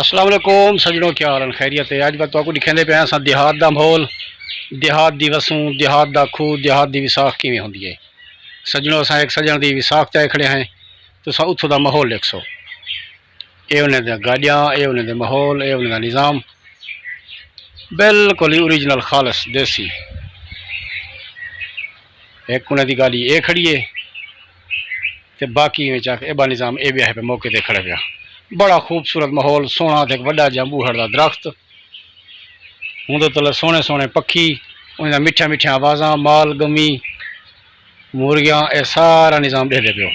अस्सलाम वालेकुम सजनों, क्या हाल खैरियत है। अज मैं तुहानू दिखाते पे असां देहात का माहौल, देहात की वसूं, देहात का खूह, देहात की विसाख किवें होंदी है। सजनों, असां एक सजन की विसाख ते खड़े हैं तो उत्थों का माहौल देख सो। ये उन्हें गाड़ियाँ, ये उन्हें माहौल, ये उन्हें निज़ाम बिल्कुल ही ओरिजिनल खालस देसी। एक उन्हें गाड़ी ये खड़ी है तो बाकी एबा निज़ाम ये भी है पे मौके पर खड़े पाया। बड़ा खूबसूरत माहौल, सोहना तो एक वड्डा जिहा बूहड़ का दरख्त, उंदे तले सोहने सोहने पक्षी, उन्हें मिठिया मिठिया आवाज़ा, माल गमी, मुर्गियां, यह सारा निज़ाम देखते पे हो।